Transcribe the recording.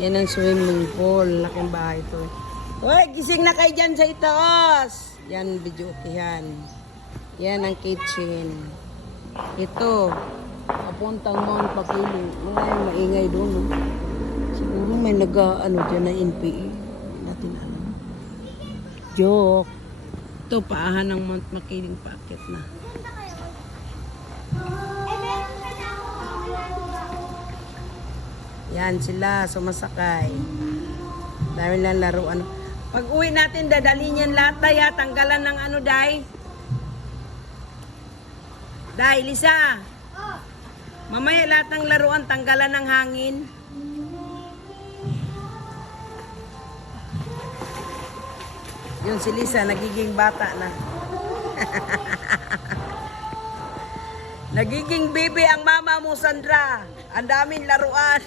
Yan ang swimming pool. Laking bahay to. Uy, gising na kayo dyan sa itaos. Yan, video okay yan. Yan ang kitchen. Ito. Papuntang Mount Pakiling. Ngayon, maingay doon. No? Siguro may nag-ano dyan na NPE. Hindi natin alam. Joke. Ito, paahan ng Mount Makiling packet na. Yan sila, sumasakay. Dami lang laruan. Pag uwi natin, dadalhin yan lahat, Day, ha? Tanggalan ng ano, Day? Day, Lisa. Mamaya lahat ng laruan, tanggalan ng hangin. Yun si Lisa, nagiging bata na. Nagiging baby ang mama mo, Sandra. Ang daming laruan.